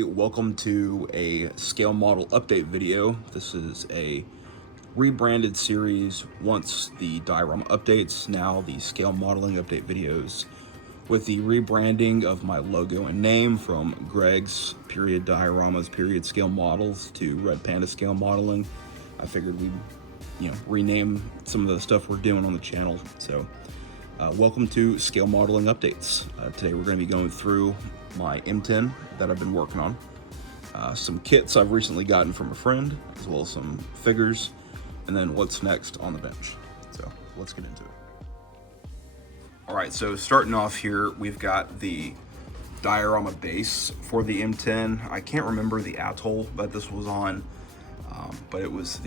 everybody, welcome to a scale model update video. This is a rebranded series. Once the diorama updates, now the scale modeling update videos with the rebranding of my logo and name from Greg's period dioramas period scale models to Red Panda scale modeling. I figured we'd rename some of the stuff we're doing on the channel. So welcome to scale modeling updates. Today we're going to be going through my M10 that I've been working on, some kits I've recently gotten from a friend, as well as some figures, and then what's next on the bench. So let's get into it. All right, so starting off here, we've got the Diarama Base for the M10. I can't remember the atoll that this was on, but it was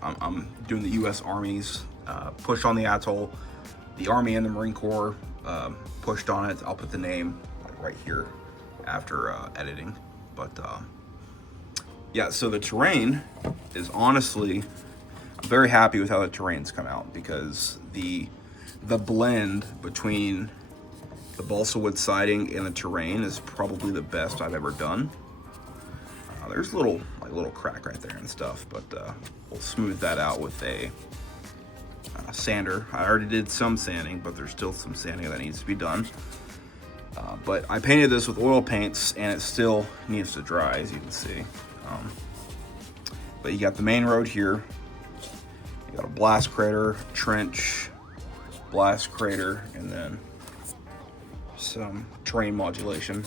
I'm doing the U.S. Army's push on the atoll. The Army and the Marine Corps pushed on it. I'll put the name right here after editing. But yeah, so the terrain is honestly, I'm very happy with how the terrain's come out, because the blend between the balsa wood siding and the terrain is probably the best I've ever done. There's a little crack right there and stuff, but we'll smooth that out with a sander. I already did some sanding, but there's still some sanding that needs to be done. But I painted this with oil paints, and it still needs to dry, as you can see. But you got the main road here. You got a blast crater, trench, blast crater, and then some terrain modulation.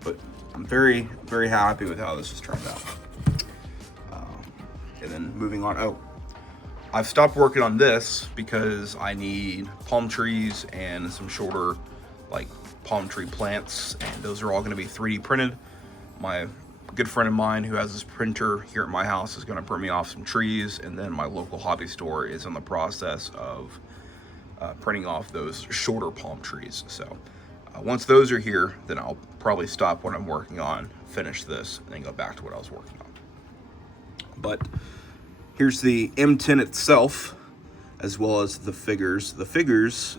But I'm very, very happy with how this has turned out. And then moving on, I've stopped working on this because I need palm trees and some shorter, like, palm tree plants, and those are all going to be 3D printed. My good friend of mine who has this printer here at my house is going to print me off some trees, and then my local hobby store is in the process of printing off those shorter palm trees. So once those are here, then I'll probably stop what I'm working on, finish this, and then go back to what I was working on. But here's the M10 itself, as well as the figures. The figures,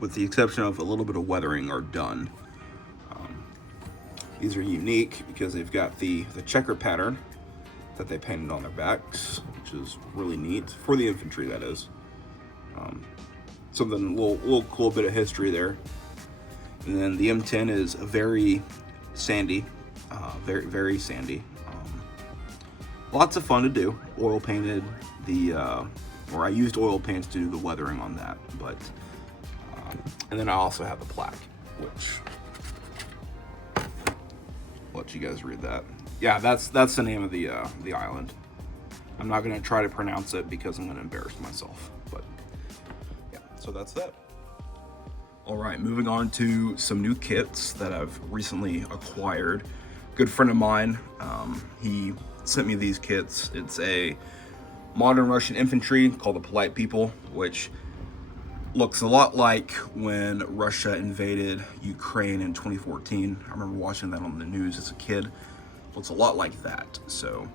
with the exception of a little bit of weathering, are done. These are unique because they've got the checker pattern that they painted on their backs, which is really neat, for the infantry, that is. Something, a little cool bit of history there. And then the M10 is very sandy, very, very sandy. Lots of fun to do. Oil painted or I used oil paints to do the weathering on that. But and then I also have the plaque, which I'll let you guys read that. Yeah, that's the name of the island. I'm not gonna try to pronounce it because I'm gonna embarrass myself. But yeah, so that's that. All right, moving on to some new kits that I've recently acquired. Good friend of mine, he sent me these kits. It's a modern Russian infantry called the Polite People, which looks a lot like when Russia invaded Ukraine in 2014. I remember watching that on the news as a kid. Looks a lot like that. So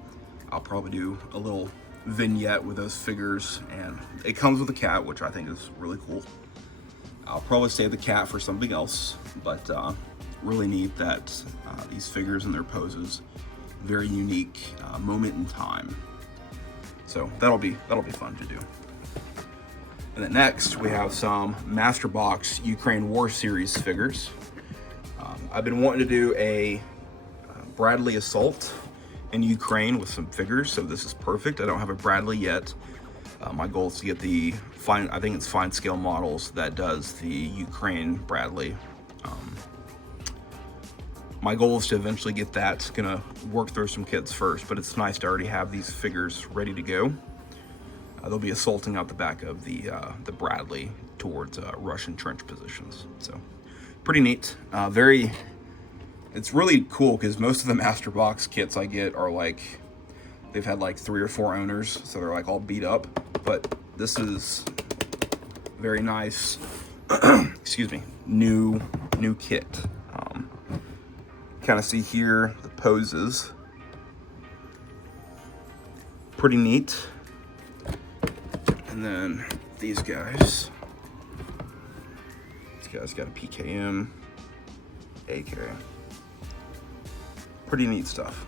I'll probably do a little vignette with those figures, and it comes with a cat, which I think is really cool. I'll probably save the cat for something else, but really neat that these figures and their poses, very unique moment in time. So that'll be fun to do. And then next we have some Master Box Ukraine War Series figures. I've been wanting to do a Bradley assault in Ukraine with some figures, so this is perfect. I don't have a Bradley yet. My goal is to get the I think it's Fine Scale Models that does the Ukraine Bradley. My goal is to eventually get that. Gonna work through some kits first, but it's nice to already have these figures ready to go. They'll be assaulting out the back of the Bradley towards Russian trench positions. So pretty neat. It's really cool because most of the Master Box kits I get are like, they've had like 3 or 4 owners, so they're like all beat up. But this is very nice, excuse me, new kit. Kind of see here the poses, pretty neat. And then these guys got a PKM, AK. pretty neat stuff.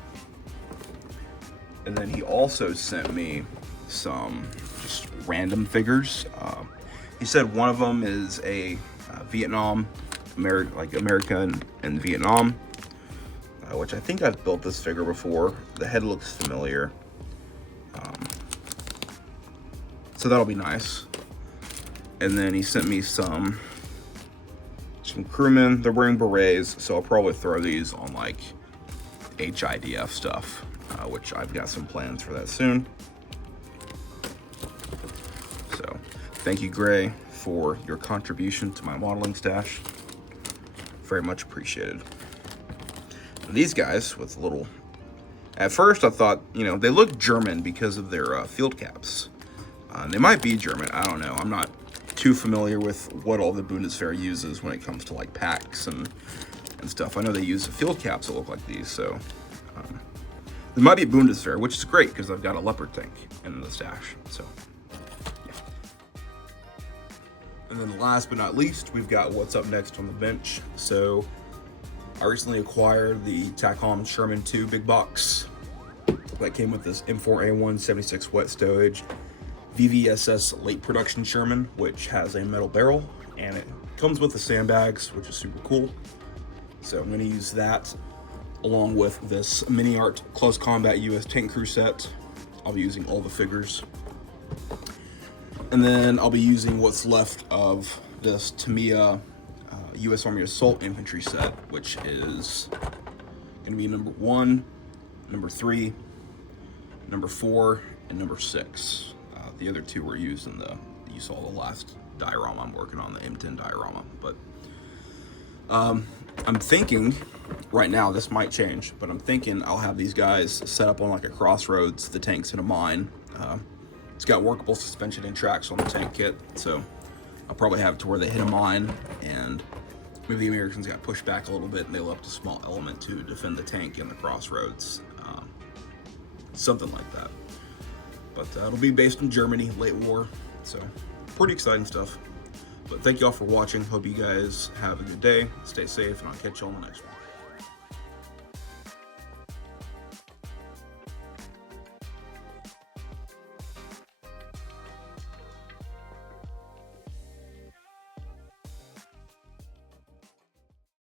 And then he also sent me some just random figures. He said one of them is a Vietnam, America and Vietnam, which I think I've built this figure before. The head looks familiar. So that'll be nice. And then he sent me some crewmen. They're wearing berets, so I'll probably throw these on like HIDF stuff, which I've got some plans for that soon. So thank you, Gray, for your contribution to my modeling stash. Very much appreciated. And these guys with little, at first I thought, you know, they look German because of their field caps. They might be German, I don't know. I'm not too familiar with what all the Bundeswehr uses when it comes to like packs and stuff. I know they use field caps that look like these, so it might be Bundeswehr, which is great because I've got a Leopard tank in the stash. So yeah. And then last but not least, we've got what's up next on the bench. So I recently acquired the TACOM Sherman 2 big box that came with this M4A1 76 wet stowage VVSS late production Sherman, which has a metal barrel, and it comes with the sandbags, which is super cool. So I'm going to use that along with this Mini Art Close Combat US Tank Crew set. I'll be using all the figures. And then I'll be using what's left of this Tamiya US Army Assault Infantry set, which is going to be number 1, number 3, number 4, and number 6. The other two were used in you saw the last diorama I'm working on, the M10 diorama. But I'm thinking, right now, this might change, but I'm thinking I'll have these guys set up on like a crossroads, the tank's in a mine. It's got workable suspension and tracks on the tank kit, so I'll probably have it to where they hit a mine, and maybe the Americans got pushed back a little bit and they left a small element to defend the tank in the crossroads. Something like that. But it'll be based in Germany, late war, so pretty exciting stuff. But thank you all for watching. Hope you guys have a good day, stay safe, and I'll catch you on the next one.